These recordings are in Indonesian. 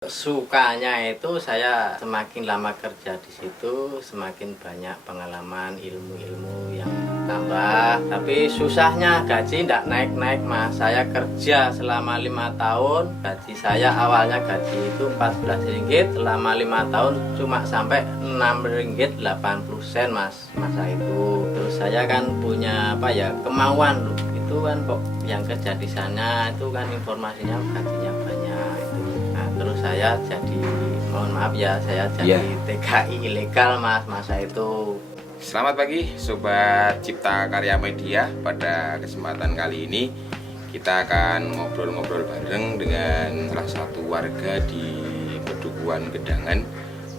Sukanya itu saya semakin lama kerja di situ, semakin banyak pengalaman, ilmu-ilmu yang tambah. Tapi susahnya gaji tidak naik-naik mas. Saya kerja selama 5 tahun, gaji saya awalnya gaji itu 14 ringgit, selama 5 tahun cuma sampai 6 ringgit 80 sen mas. Masa itu terus saya kan punya kemauan loh. Itu kan kok yang kerja di sana itu kan informasinya gajinya banyak itu. Nah, terus saya jadi, mohon maaf ya, saya jadi TKI ilegal mas masa itu. Selamat pagi Sobat Cipta Karya Media. Pada kesempatan kali ini kita akan ngobrol-ngobrol bareng dengan salah satu warga di Pedukuhan Gedangan,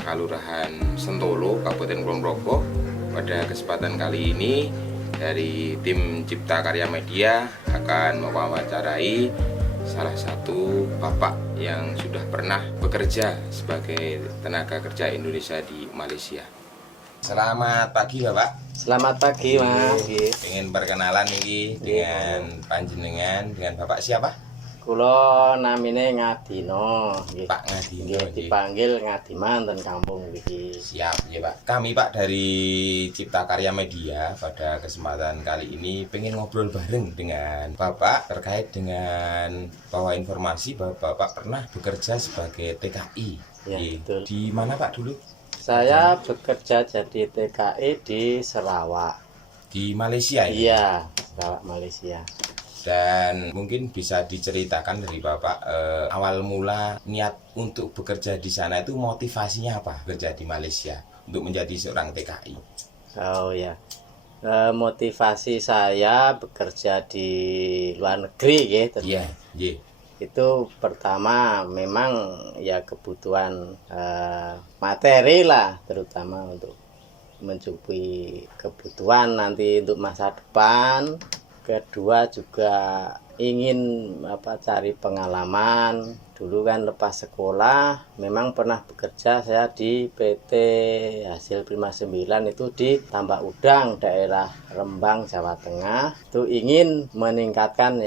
Kelurahan Sentolo, Kabupaten Kulon Progo. Pada kesempatan kali ini dari tim Cipta Karya Media akan mewawancarai salah satu bapak yang sudah pernah bekerja sebagai tenaga kerja Indonesia di Malaysia. Selamat pagi Bapak. Selamat pagi mas. Pengen perkenalan ini dengan panjenengan, dengan Bapak siapa? Kulo namine Ngadino. Pak Ngadino. Dipanggil Ngadiman dan kampung iki. Siap ya Pak. Kami Pak dari Cipta Karya Media pada kesempatan kali ini pengen ngobrol bareng dengan Bapak terkait dengan bahwa informasi bahwa Bapak pernah bekerja sebagai TKI. Ya, betul. Di mana Pak dulu? Saya bekerja jadi TKI di Sarawak. Di Malaysia ya? Iya, Sarawak Malaysia. Dan mungkin bisa diceritakan dari Bapak awal mula niat untuk bekerja di sana itu motivasinya apa bekerja di Malaysia untuk menjadi seorang TKI? Oh ya, motivasi saya bekerja di luar negeri gitu. Iya, iya. Itu pertama memang ya kebutuhan materi lah, terutama untuk mencukupi kebutuhan nanti untuk masa depan. Kedua juga ingin cari pengalaman. Dulu kan lepas sekolah memang pernah bekerja saya di PT Hasil Prima 9 itu di Tambak Udang daerah Rembang Jawa Tengah. Itu ingin meningkatkan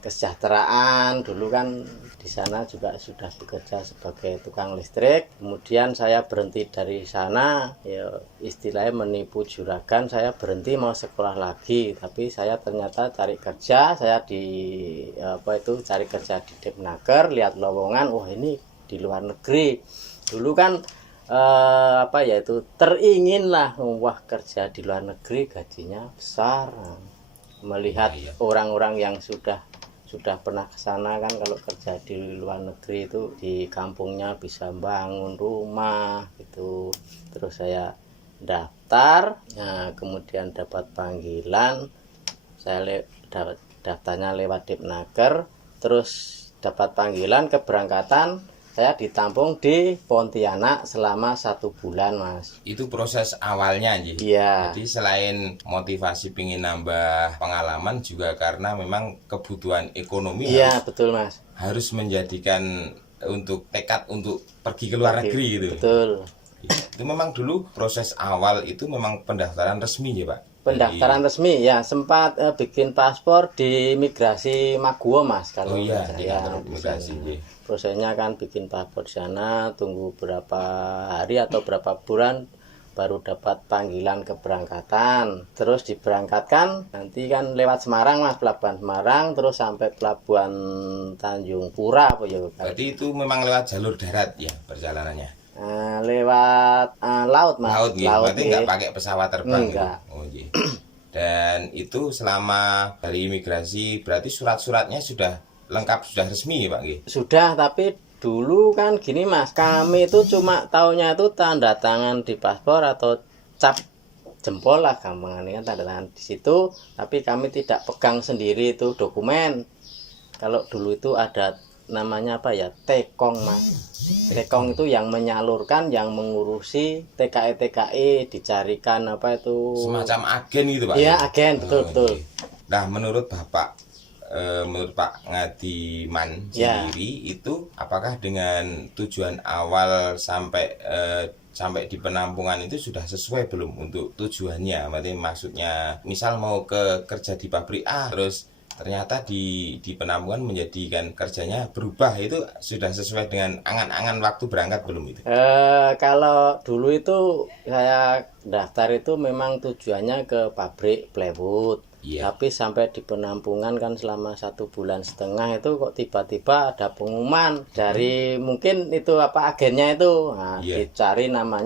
kesejahteraan. Dulu kan di sana juga sudah bekerja sebagai tukang listrik. Kemudian saya berhenti dari sana, ya istilahnya menipu juragan, saya berhenti mau sekolah lagi, tapi saya ternyata cari kerja, saya cari kerja di Depnaker, lihat lowongan, wah ini di luar negeri. Dulu kan teringin lah, wah kerja di luar negeri gajinya besar. Melihat orang-orang yang sudah pernah ke sana kan, kalau kerja di luar negeri itu di kampungnya bisa bangun rumah gitu. Terus saya daftar, nah kemudian dapat panggilan, saya daftarnya lewat Depnaker, terus dapat panggilan keberangkatan, saya ditampung di Pontianak selama 1 bulan mas. Itu proses awalnya aja. Iya. Jadi selain motivasi pengen nambah pengalaman juga karena memang kebutuhan ekonomi. Iya betul mas. Harus menjadikan untuk tekad untuk pergi ke luar negeri gitu. Betul. Itu memang dulu proses awal itu memang pendaftaran resmi ya Pak? Pendaftaran resmi ya, sempat bikin paspor di imigrasi Maguwo mas kalau imigrasi. Prosesnya kan bikin paspor di sana, tunggu berapa hari atau berapa bulan baru dapat panggilan keberangkatan. Terus diberangkatkan nanti kan lewat Semarang mas, pelabuhan Semarang, terus sampai pelabuhan Tanjung Pura Berarti itu memang lewat jalur darat ya perjalanannya? Lewat laut mas. Laut, berarti nggak pakai pesawat terbang? Enggak. Oh, iya. Dan itu selama dari imigrasi berarti surat-suratnya sudah lengkap, sudah resmi ya Pak? Sudah, tapi dulu kan gini mas, kami itu cuma taunya itu tanda tangan di paspor atau cap jempol lah gampangannya, kan tanda tangan di situ, tapi kami tidak pegang sendiri itu dokumen. Kalau dulu itu ada namanya tekong mas. Tekong itu yang menyalurkan, yang mengurusi TKI dicarikan semacam agen gitu Pak? Iya agen, betul. Nah menurut Bapak, menurut Pak Ngadiman sendiri itu apakah dengan tujuan awal sampai di penampungan itu sudah sesuai belum untuk tujuannya? Maksudnya misal mau kerja di pabrik A terus ternyata di penampungan menjadikan kerjanya berubah, itu sudah sesuai dengan angan-angan waktu berangkat belum itu? Kalau dulu itu saya daftar itu memang tujuannya ke pabrik plywood. Iya. Tapi sampai di penampungan kan selama 1,5 bulan itu kok tiba-tiba ada pengumuman dari mungkin itu apa agennya itu. Nah, Iya. dicari nama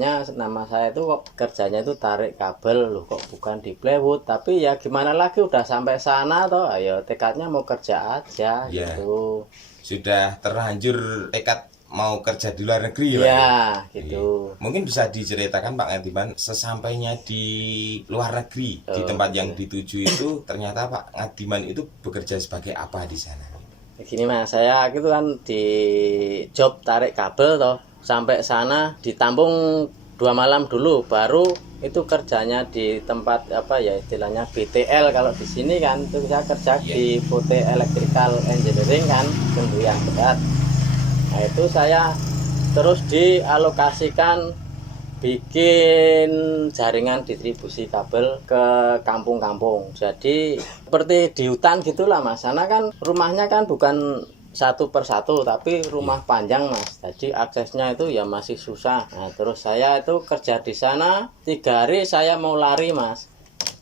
saya itu kok kerjanya itu tarik kabel loh, kok bukan di plywood. Tapi ya gimana lagi, udah sampai sana toh, ayo tekadnya mau kerja aja Iya. gitu. Sudah terlanjur tekad mau kerja di luar negeri, Pak? Ya gitu. Mungkin bisa diceritakan Pak Ngadiman, sesampainya di luar negeri, di tempat yang dituju itu, ternyata Pak Ngadiman itu bekerja sebagai apa di sana? Gini Mas, saya itu kan di job tarik kabel toh, sampai sana ditampung 2 malam dulu, baru itu kerjanya di tempat apa ya istilahnya BTL. Kalau di sini kan itu saya kerja di VT Electrical Engineering kan, Kendurian berat. Nah itu saya terus dialokasikan bikin jaringan distribusi kabel ke kampung-kampung. Jadi seperti di hutan gitulah Mas. Sana kan rumahnya kan bukan satu persatu tapi rumah panjang Mas. Jadi aksesnya itu ya masih susah. Nah terus saya itu kerja di sana 3 hari saya mau lari Mas.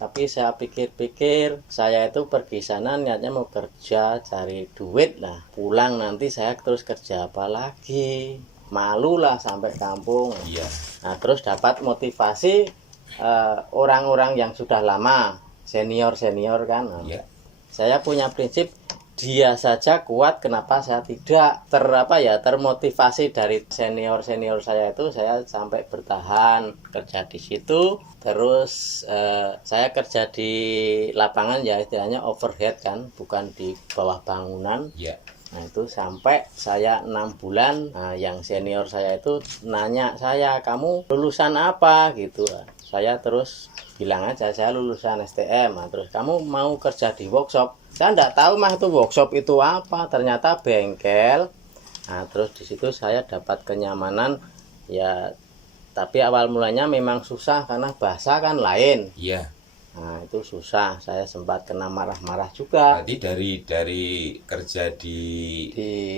Tapi saya pikir-pikir, saya itu pergi sana niatnya mau kerja cari duit lah, pulang nanti saya terus kerja apa lagi, malu lah sampai kampung. Iya. Nah terus dapat motivasi orang-orang yang sudah lama, senior kan. Nah, Iya. saya punya prinsip, dia saja kuat, kenapa saya tidak? Termotivasi dari senior saya itu, saya sampai bertahan kerja di situ. Terus saya kerja di lapangan ya istilahnya overhead kan, bukan di bawah bangunan. Iya. Nah itu sampai saya 6 bulan. Nah, yang senior saya itu nanya saya, kamu lulusan apa gitu. Saya terus bilang aja saya lulusan STM. Nah, terus kamu mau kerja di workshop? Saya enggak tahu Mas itu workshop itu apa. Ternyata bengkel. Nah terus di situ saya dapat kenyamanan ya. Tapi awal mulanya memang susah karena bahasa kan lain. Iya. Nah itu susah, saya sempat kena marah-marah juga. Berarti dari kerja di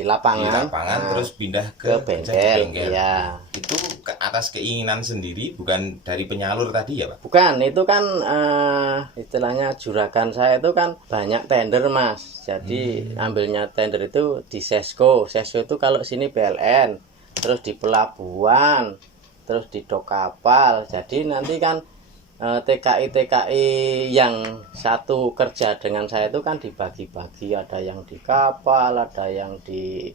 lapangan, terus pindah ke kerja di bengkel. Ya. Itu ke atas keinginan sendiri, bukan dari penyalur tadi ya Pak? Bukan, itu kan istilahnya juragan saya itu kan banyak tender Mas. Jadi ambilnya tender itu di Sesko. Sesko itu kalau sini PLN, terus di pelabuhan, terus di dok kapal. Jadi nanti kan TKI yang satu kerja dengan saya itu kan dibagi-bagi, ada yang di kapal, ada yang di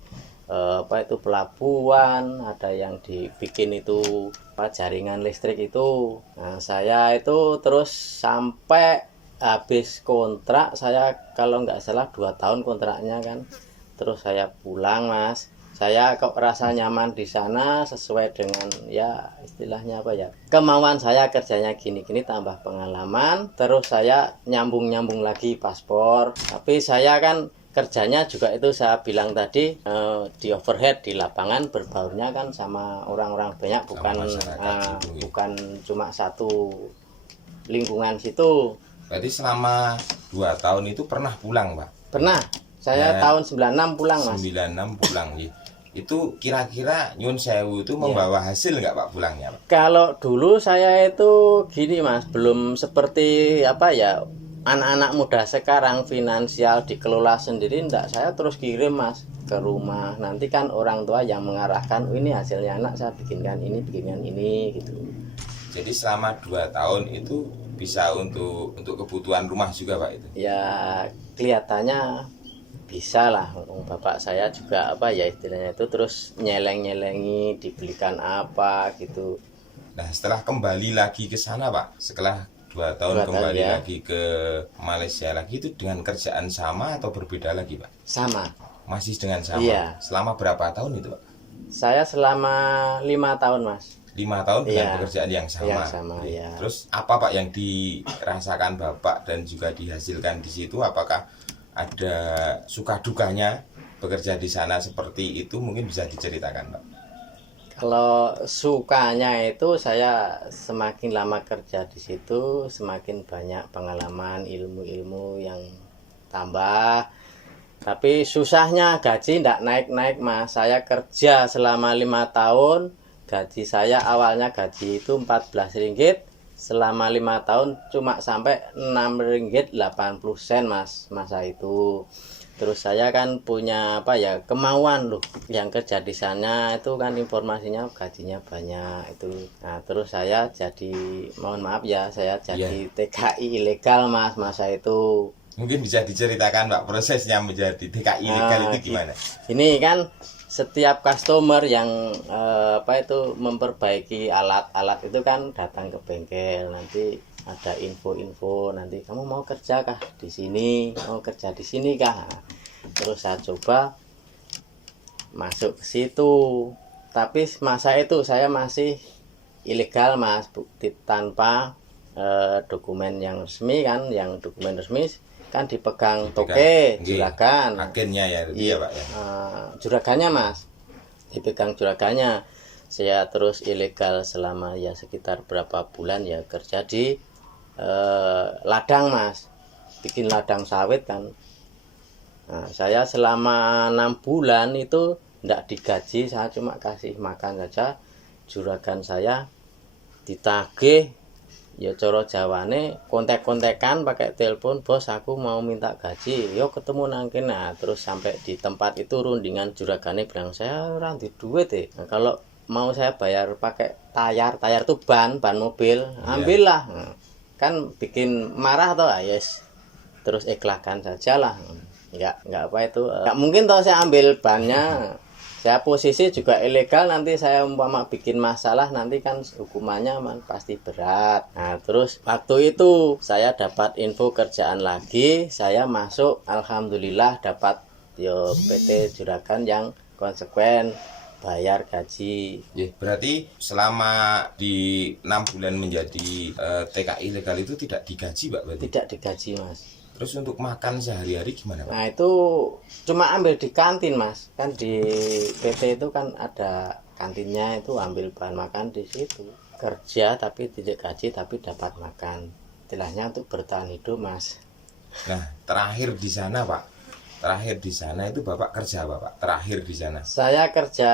pelabuhan, ada yang dibikin itu jaringan listrik itu. Nah saya itu terus sampai habis kontrak, saya kalau nggak salah 2 tahun kontraknya kan, terus saya pulang Mas. Saya kok rasa nyaman di sana sesuai dengan ya istilahnya apa ya, kemauan saya kerjanya gini-gini, tambah pengalaman. Terus saya nyambung lagi paspor. Tapi saya kan kerjanya juga itu saya bilang tadi di overhead di lapangan, berbaurnya kan sama orang-orang banyak, bukan cuma satu lingkungan situ. Berarti selama 2 tahun itu pernah pulang Pak? Pernah. Saya tahun 96 pulang Mas. 96 pulang ya. Itu kira-kira nyun sewu itu membawa hasil nggak Pak pulangnya Pak? Kalau dulu saya itu gini Mas, belum seperti apa ya anak-anak muda sekarang finansial dikelola sendiri, enggak, saya terus kirim Mas ke rumah. Nanti kan orang tua yang mengarahkan, oh, ini hasilnya anak saya bikinkan ini gitu. Jadi selama 2 tahun itu bisa untuk kebutuhan rumah juga Pak itu? Ya kelihatannya bisa lah, bapak saya juga apa ya istilahnya itu terus nyeleng-nyelengi dibelikan apa gitu. Nah setelah kembali lagi ke sana Pak, setelah 2 tahun kembali lagi ke Malaysia lagi, itu dengan kerjaan sama atau berbeda lagi Pak? Sama. Masih dengan sama? Iya. Selama berapa tahun itu Pak? Saya selama 5 tahun Mas. 5 tahun dengan pekerjaan yang sama. Yang sama ya. Terus apa Pak yang dirasakan Bapak dan juga dihasilkan di situ? Apakah ada suka dukanya bekerja di sana seperti itu? Mungkin bisa diceritakan Pak. Kalau sukanya itu saya semakin lama kerja di situ semakin banyak pengalaman, ilmu-ilmu yang tambah. Tapi susahnya gaji ndak naik-naik mas. Saya kerja selama 5 tahun, gaji saya awalnya gaji itu 14 ringgit, selama 5 tahun cuma sampai 6 ringgit 80 sen mas masa itu. Terus saya kan punya kemauan loh, yang kerja di sana itu kan informasinya gajinya banyak itu. Nah terus saya jadi, mohon maaf ya, saya jadi TKI ilegal mas masa itu. Mungkin bisa diceritakan Pak prosesnya menjadi TKI ilegal itu gimana? Ini kan setiap customer yang memperbaiki alat-alat itu kan datang ke bengkel, nanti ada info-info, nanti kamu mau kerja kah di sini, mau kerja di sini kah. Terus saya coba masuk ke situ, tapi masa itu saya masih ilegal mas, bukti tanpa dokumen yang resmi kan. Yang dokumen resmi kan dipegang toke juragan, agennya ya, iya Pak ya. Juragannya mas, dipegang juragannya. Saya terus ilegal selama ya sekitar berapa bulan ya, kerja di ladang mas, bikin ladang sawit kan. Nah, saya selama 6 bulan itu tidak digaji, saya cuma kasih makan saja. Juragan saya ditagih, ya coro jawane kontek-kontekan pakai telepon, bos aku mau minta gaji, yo ketemu nangkin. Nah terus sampai di tempat itu rundingan, juragane bilang saya orang di duit nah, kalau mau saya bayar pakai tayar tuh ban mobil, ambillah. Nah, kan bikin marah toh, yes. Terus ikhlaskan saja lah, nggak apa itu, nggak mungkin toh saya ambil bannya. Saya posisi juga ilegal, nanti saya umpama bikin masalah nanti kan hukumannya pasti berat. Nah terus waktu itu saya dapat info kerjaan lagi, saya masuk, alhamdulillah dapat PT Juragan yang konsekuen bayar gaji. Berarti selama di 6 bulan menjadi TKI ilegal itu tidak digaji Pak berarti? Tidak digaji mas. Terus untuk makan sehari-hari gimana Pak? Nah itu cuma ambil di kantin mas, kan di PT itu kan ada kantinnya, itu ambil bahan makan di situ. Kerja tapi tidak gaji tapi dapat makan, istilahnya untuk bertahan hidup mas. Nah terakhir di sana Pak, terakhir di sana itu Bapak kerja apa Pak? Terakhir di sana? Saya kerja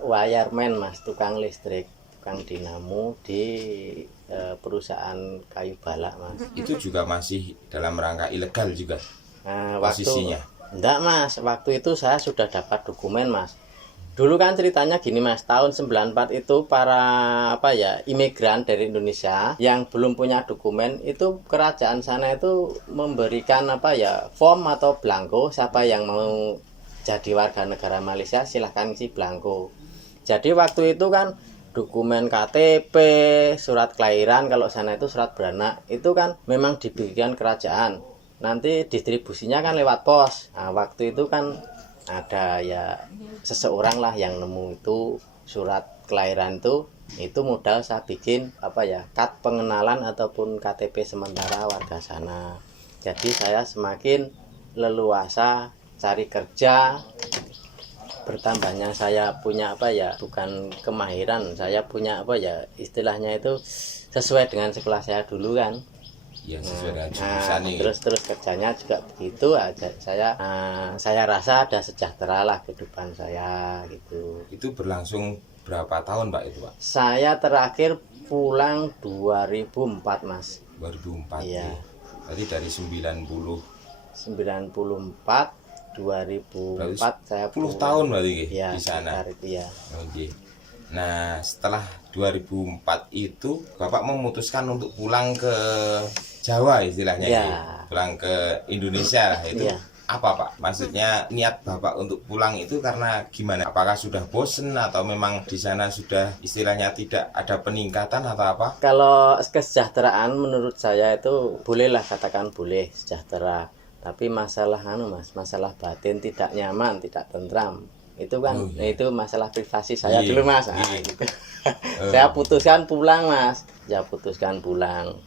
wireman mas, tukang listrik, tukang dinamo di perusahaan kayu balak mas. Itu juga masih dalam rangka ilegal juga posisinya? Enggak mas, waktu itu saya sudah dapat dokumen mas. Dulu kan ceritanya gini mas, tahun 94 itu para imigran dari Indonesia yang belum punya dokumen itu, kerajaan sana itu memberikan form atau blanko, siapa yang mau jadi warga negara Malaysia silahkan isi blanko. Jadi waktu itu kan dokumen KTP, surat kelahiran, kalau sana itu surat beranak, itu kan memang diberikan kerajaan. Nanti distribusinya kan lewat pos. Nah, waktu itu kan ada seseorang lah yang nemu itu surat kelahiran itu modal saya bikin kad pengenalan ataupun KTP sementara warga sana. Jadi saya semakin leluasa cari kerja. Bertambahnya saya punya bukan kemahiran, saya punya istilahnya itu sesuai dengan sekolah saya dulu kan. Ya sesuai dengan jurusan nih. Terus kerjanya juga begitu aja. Saya rasa ada sejahtera lah kehidupan saya gitu. Itu berlangsung berapa tahun Pak itu Pak? Saya terakhir pulang 2004 mas. 2004 iya. Berarti dari 94 2004 saya 10 tahun berarti ya, di sana. Ya. Oke. Nah, setelah 2004 itu Bapak memutuskan untuk pulang ke Jawa istilahnya ya. Pulang ke Indonesia lah itu. Ya. Apa Pak? Maksudnya niat Bapak untuk pulang itu karena gimana? Apakah sudah bosen atau memang di sana sudah istilahnya tidak ada peningkatan atau apa? Kalau kesejahteraan menurut saya itu bolehlah, katakan boleh sejahtera. Tapi masalah masalah batin tidak nyaman, tidak tentram. Itu kan itu masalah privasi saya dulu mas. Gitu. Saya putuskan pulang mas. Ya putuskan pulang.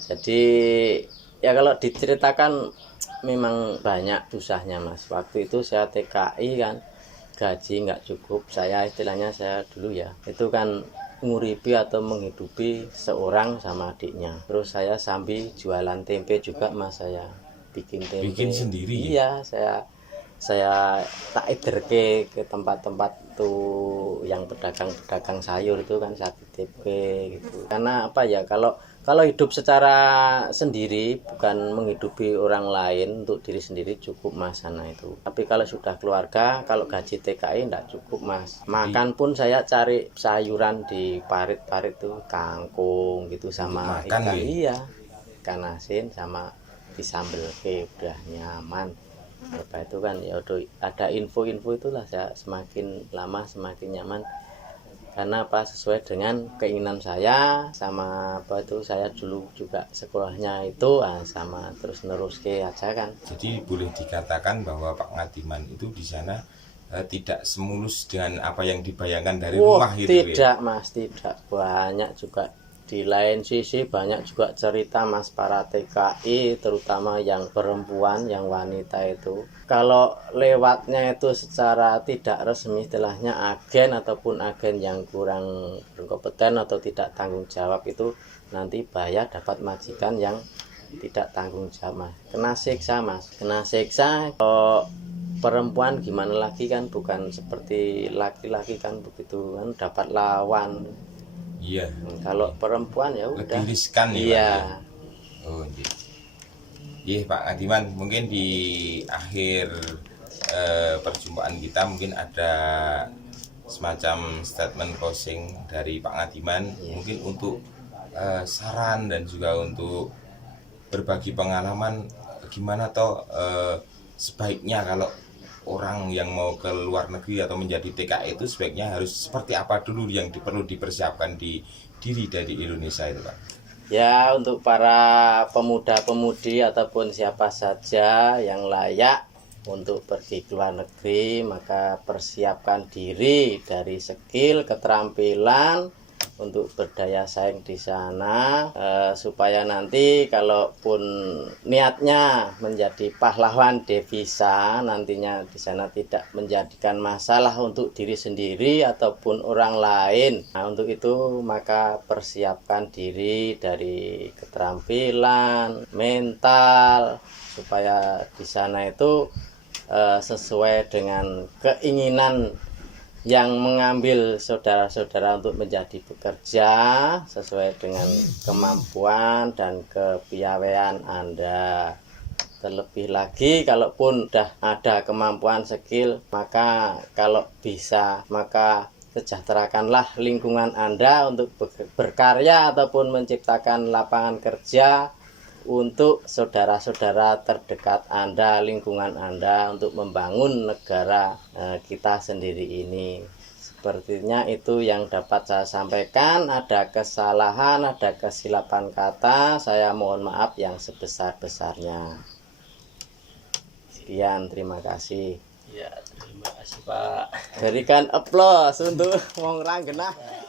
Jadi ya kalau diceritakan memang banyak susahnya mas. Waktu itu saya TKI kan, gaji nggak cukup. Saya istilahnya saya dulu itu kan nguripi atau menghidupi seorang sama adiknya. Terus saya sambil jualan tempe juga mas saya. bikin tempe. Bikin sendiri? Iya, saya tak ederke ke tempat-tempat tuh yang pedagang-pedagang sayur itu kan, saya titipke gitu. Karena apa ya, kalau hidup secara sendiri bukan menghidupi orang lain, untuk diri sendiri cukup Mas sana itu. Tapi kalau sudah keluarga, kalau gaji TKI enggak cukup Mas. Makan pun saya cari sayuran di parit-parit tuh, kangkung gitu sama makan ikan. ya? Iya, ikan asin sama disambel ke udah nyaman. Apa itu kan ya udah ada info-info itulah, saya semakin lama semakin nyaman. Karena apa, sesuai dengan keinginan saya, sama apa itu saya dulu juga sekolahnya itu sama terus nerus ke aja kan. Jadi boleh dikatakan bahwa Pak Ngadiman itu di sana tidak semulus dengan apa yang dibayangkan dari rumah itu tidak ya? Mas, tidak. Banyak juga di lain sisi, banyak juga cerita Mas para TKI, terutama yang perempuan, yang wanita itu. Kalau lewatnya itu secara tidak resmi, istilahnya agen ataupun agen yang kurang berkompeten atau tidak tanggung jawab itu, nanti bayar dapat majikan yang tidak tanggung jawab Mas. Kena siksa Mas, kena siksa. Kalau perempuan gimana lagi kan, bukan seperti laki-laki kan, begitu kan dapat lawan. Iya. Kalau perempuan ya udah Lebih riskan ya, iya. Pak, ya? Oh, iya Pak Ngadiman, mungkin di akhir perjumpaan kita mungkin ada semacam statement closing dari Pak Ngadiman, mungkin untuk saran dan juga untuk berbagi pengalaman gimana toh sebaiknya kalau orang yang mau ke luar negeri atau menjadi TKI itu sebaiknya harus seperti apa dulu yang perlu dipersiapkan di diri dari Indonesia itu Pak? Ya, untuk para pemuda-pemudi ataupun siapa saja yang layak untuk pergi ke luar negeri, maka persiapkan diri dari skill, keterampilan untuk berdaya saing di sana, supaya nanti kalaupun niatnya menjadi pahlawan devisa, nantinya di sana tidak menjadikan masalah untuk diri sendiri ataupun orang lain. Nah, untuk itu maka persiapkan diri dari keterampilan, mental, supaya di sana itu sesuai dengan keinginan yang mengambil saudara-saudara untuk menjadi pekerja sesuai dengan kemampuan dan kepiawaian Anda. Terlebih lagi kalaupun sudah ada kemampuan skill, maka kalau bisa maka sejahterakanlah lingkungan Anda untuk berkarya ataupun menciptakan lapangan kerja untuk saudara-saudara terdekat Anda, lingkungan Anda, untuk membangun negara kita sendiri ini. Sepertinya itu yang dapat saya sampaikan. Ada kesalahan, ada kesilapan kata, saya mohon maaf yang sebesar-besarnya. Sekian, terima kasih. Ya, terima kasih Pak. Berikan aplaus untuk wong Ranggenah.